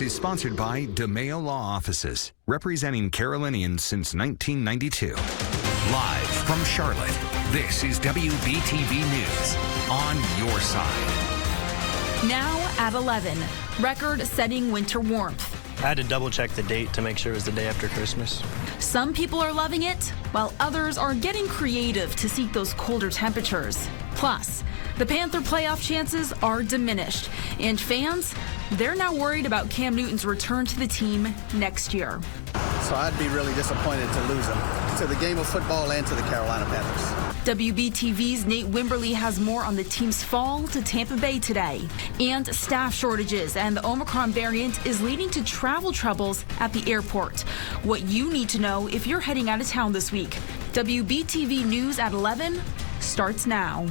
podcast is sponsored by DeMayo Law Offices, representing Carolinians since 1992. Live from Charlotte, this is WBTV News, on your side. Now at 11, record-setting winter warmth. I had to double-check the date to make sure it was the day after Christmas. Some people are loving it, while others are getting creative to seek those colder temperatures. Plus, the Panther playoff chances are diminished, and fans, they're now worried about Cam Newton's return to the team next year. So I'd be really disappointed to lose him to the game of football and to the Carolina Panthers. WBTV's Nate Wimberly has more on the team's fall to Tampa Bay today. And staff shortages and the Omicron variant is leading to travel troubles at the airport. What you need to know if you're heading out of town this week. WBTV News at 11 starts now.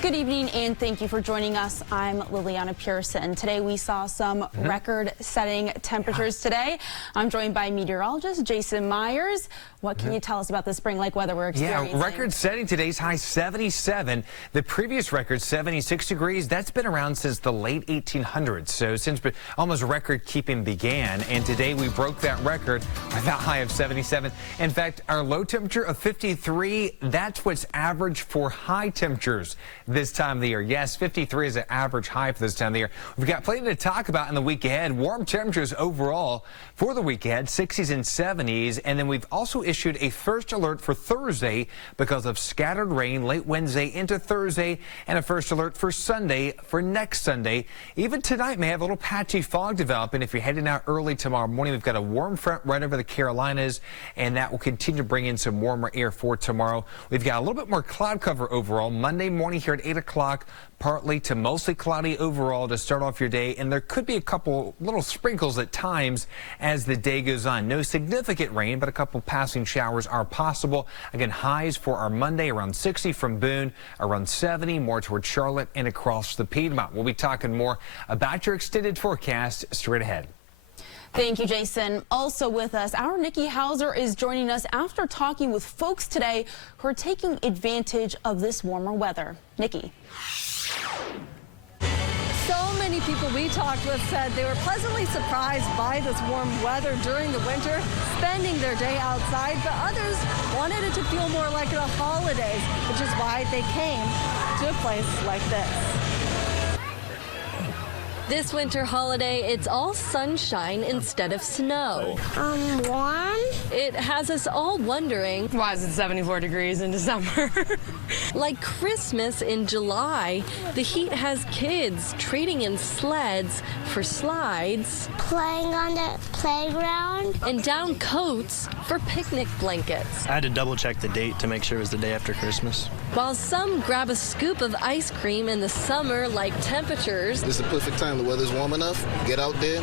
Good evening and thank you for joining us. I'm Liliana Pearson. Today we saw some record-setting temperatures today. I'm joined by meteorologist Jason Myers. What can you tell us about the spring-like weather we're experiencing? Yeah, record-setting today's high 77. The previous record 76 degrees. That's been around since the late 1800s. So since almost record-keeping began, and today we broke that record with that high of 77. In fact, our low temperature of 53. That's what's average for high temperatures this time of the year. Yes, 53 is an average high for this time of the year. We've got plenty to talk about in the week ahead. Warm temperatures overall for the week ahead, 60s and 70s. And then we've also issued a first alert for Thursday because of scattered rain late Wednesday into Thursday, and a first alert for Sunday for next Sunday. Even tonight may have a little patchy fog developing. If you're heading out early tomorrow morning, we've got a warm front right over the Carolinas, and that will continue to bring in some warmer air for tomorrow. We've got a little bit more cloud cover overall. Monday morning here at 8 o'clock, partly to mostly cloudy overall to start off your day, and there could be a couple little sprinkles at times as the day goes on. No significant rain, but a couple passing showers are possible. Again, highs for our Monday around 60 from Boone, around 70 more towards Charlotte and across the Piedmont. We'll be talking more about your extended forecast straight ahead. Thank you, Jason. Also with us, our Nikki Hauser is joining us after talking with folks today who are taking advantage of this warmer weather. Nikki. So many people we talked with said they were pleasantly surprised by this warm weather during the winter, spending their day outside, but others wanted it to feel more like the holidays, which is why they came to a place like this. This winter holiday, it's all sunshine instead of snow. Warm? It has us all wondering, why is it 74 degrees in December? like Christmas in July, the heat has kids trading in sleds for slides, Playing on the playground? and down coats for picnic blankets. I had to double-check the date to make sure it was the day after Christmas. While some grab a scoop of ice cream in the summer-like temperatures, This is the perfect time. The weather's warm enough. Get out there,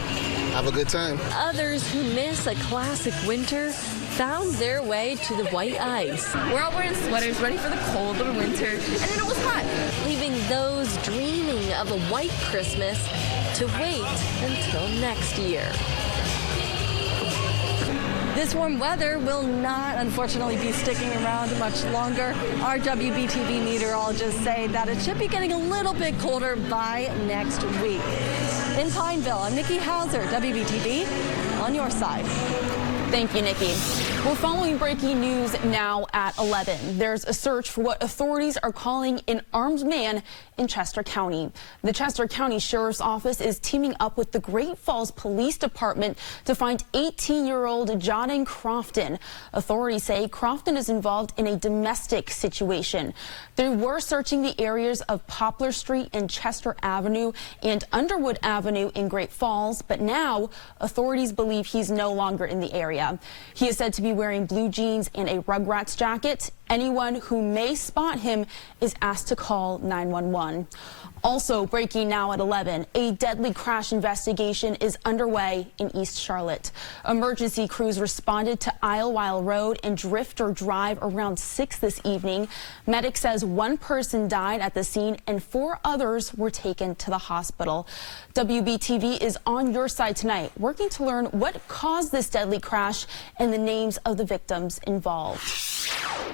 have a good time. others who miss a classic winter found their way to the white ice, We're all wearing sweaters, ready for the cold of the winter, and then it was hot. leaving those dreaming of a white Christmas to wait until next year. This warm weather will not, unfortunately, be sticking around much longer. Our WBTV meteorologists say that it should be getting a little bit colder by next week. In Pineville, I'm Nikki Hauser, WBTV, on your side. Thank you, Nikki. We're following breaking news now at 11. There's a search for what authorities are calling an armed man in Chester County. The Chester County Sheriff's Office is teaming up with the Great Falls Police Department to find 18-year-old Jordan Crofton. Authorities say Crofton is involved in a domestic situation. They were searching the areas of Poplar Street and Chester Avenue and Underwood Avenue in Great Falls, but now authorities believe he's no longer in the area. He is said to be wearing blue jeans and a Rugrats jacket. Anyone who may spot him is asked to call 911. Also breaking now at 11, a deadly crash investigation is underway in East Charlotte. Emergency crews responded to Islewile Road and Drifter Drive around 6 this evening. Medic says one person died at the scene and 4 others were taken to the hospital. WBTV is on your side tonight, working to learn what caused this deadly crash and the names of the victims involved.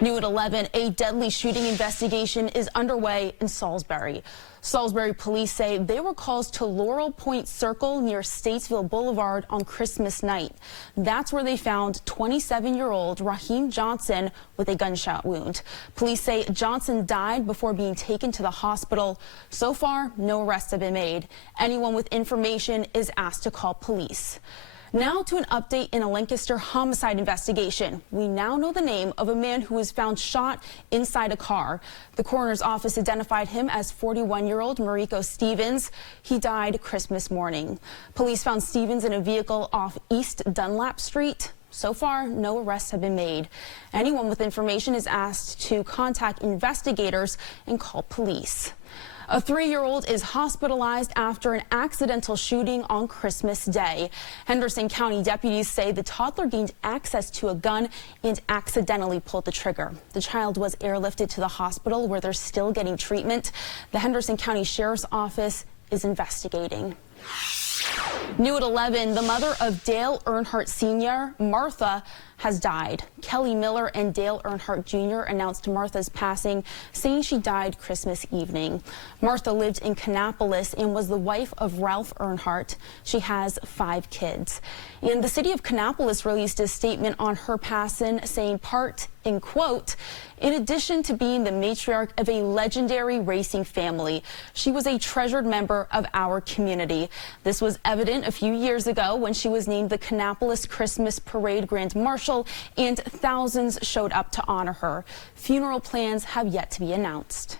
New at 11, a deadly shooting investigation is underway in Salisbury. Salisbury police say they were calls to Laurel Point Circle near Statesville Boulevard on Christmas night. That's where they found 27-year-old Raheem Johnson with a gunshot wound. Police say Johnson died before being taken to the hospital. So far, no arrests have been made. Anyone with information is asked to call police. Now to an update in a Lancaster homicide investigation. We now know the name of a man who was found shot inside a car. The coroner's office identified him as 41-year-old Mariko Stevens. He died Christmas morning. Police found Stevens in a vehicle off East Dunlap Street. So far, no arrests have been made. Anyone with information is asked to contact investigators and call police. A 3-year-old is hospitalized after an accidental shooting on Christmas Day. Henderson County deputies say the toddler gained access to a gun and accidentally pulled the trigger. The child was airlifted to the hospital where they're still getting treatment. The Henderson County Sheriff's Office is investigating. New at 11, the mother of Dale Earnhardt Sr., Martha, has died. Kelly Miller and Dale Earnhardt Jr. announced Martha's passing, saying she died Christmas evening. Martha lived in Kannapolis and was the wife of Ralph Earnhardt. She has 5 kids. And the city of Kannapolis released a statement on her passing, saying part, in quote, "In addition to being the matriarch of a legendary racing family, she was a treasured member of our community." This was evident a few years ago when she was named the Kannapolis Christmas Parade Grand Marshal, and thousands showed up to honor her. Funeral plans have yet to be announced.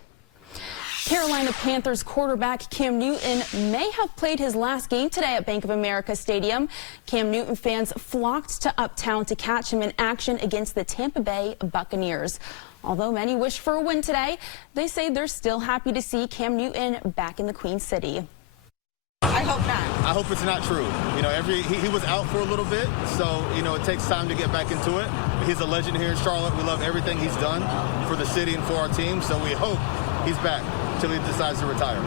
Carolina Panthers quarterback Cam Newton may have played his last game today at Bank of America Stadium. Cam Newton fans flocked to Uptown to catch him in action against the Tampa Bay Buccaneers. Although many wish for a win today, they say they're still happy to see Cam Newton back in the Queen City. I hope not. I hope it's not true. You know, he was out for a little bit, so, you know, it takes time to get back into it. He's a legend here in Charlotte. We love everything he's done for the city and for our team, so we hope he's back until he decides to retire.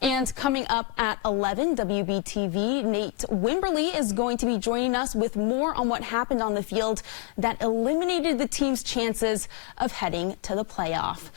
And coming up at 11, WBTV, Nate Wimberly is going to be joining us with more on what happened on the field that eliminated the team's chances of heading to the playoff.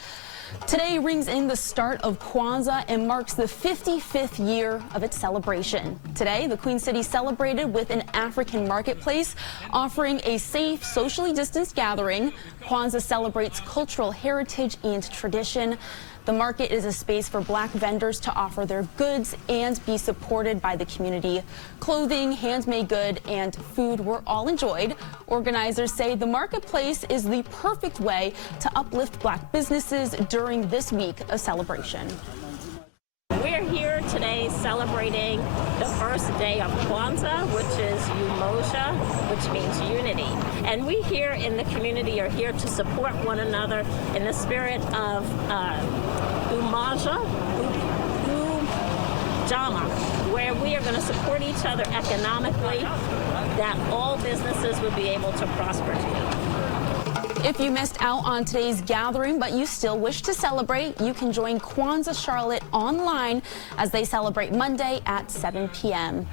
Today rings in the start of Kwanzaa and marks the 55th year of its celebration. Today, the Queen City celebrated with an African marketplace offering a safe, socially distanced gathering. Kwanzaa celebrates cultural heritage and tradition. The market is a space for Black vendors to offer their goods and be supported by the community. Clothing, handmade good, and food were all enjoyed. Organizers say the marketplace is the perfect way to uplift Black businesses during this week of celebration. We're here today celebrating the first day of Kwanzaa, which is Umoja, which means unity. And we here in the community are here to support one another in the spirit of Umoja, Ujama, where we are going to support each other economically, that all businesses will be able to prosper together. If you missed out on today's gathering, but you still wish to celebrate, you can join Kwanzaa Charlotte online as they celebrate Monday at 7 p.m.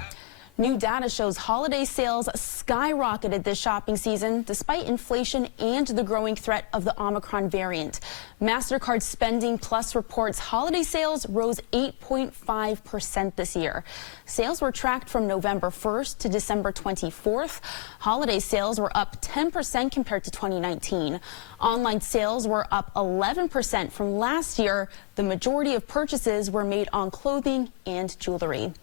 New data shows holiday sales skyrocketed this shopping season despite inflation and the growing threat of the Omicron variant. MasterCard Spending Plus reports holiday sales rose 8.5% this year. Sales were tracked from November 1st to December 24th. Holiday sales were up 10% compared to 2019. Online sales were up 11% from last year. The majority of purchases were made on clothing and jewelry.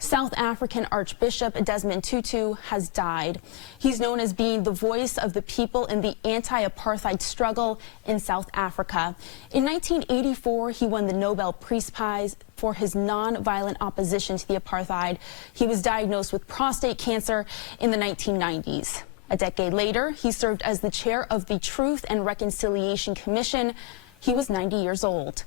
South African Archbishop Desmond Tutu has died. He's known as being the voice of the people in the anti-apartheid struggle in South Africa. In 1984, he won the Nobel Peace Prize for his non-violent opposition to the apartheid. He was diagnosed with prostate cancer in the 1990s. A decade later, he served as the chair of the Truth and Reconciliation Commission. He was 90 years old.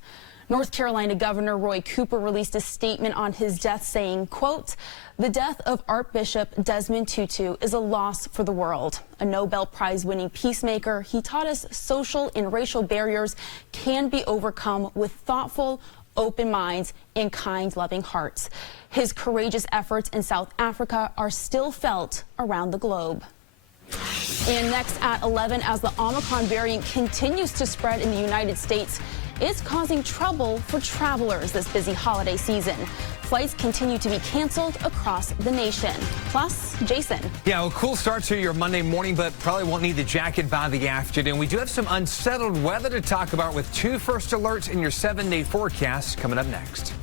North Carolina Governor Roy Cooper released a statement on his death saying, quote, "The death of Archbishop Desmond Tutu is a loss for the world. A Nobel Prize-winning peacemaker, he taught us social and racial barriers can be overcome with thoughtful, open minds and kind, loving hearts. His courageous efforts in South Africa are still felt around the globe." And next at 11, as the Omicron variant continues to spread in the United States, it's causing trouble for travelers this busy holiday season. Flights continue to be canceled across the nation. Plus, Jason. Yeah, well, cool start to your Monday morning, but probably won't need the jacket by the afternoon. We do have some unsettled weather to talk about with 2 first alerts in your 7-day forecast coming up next.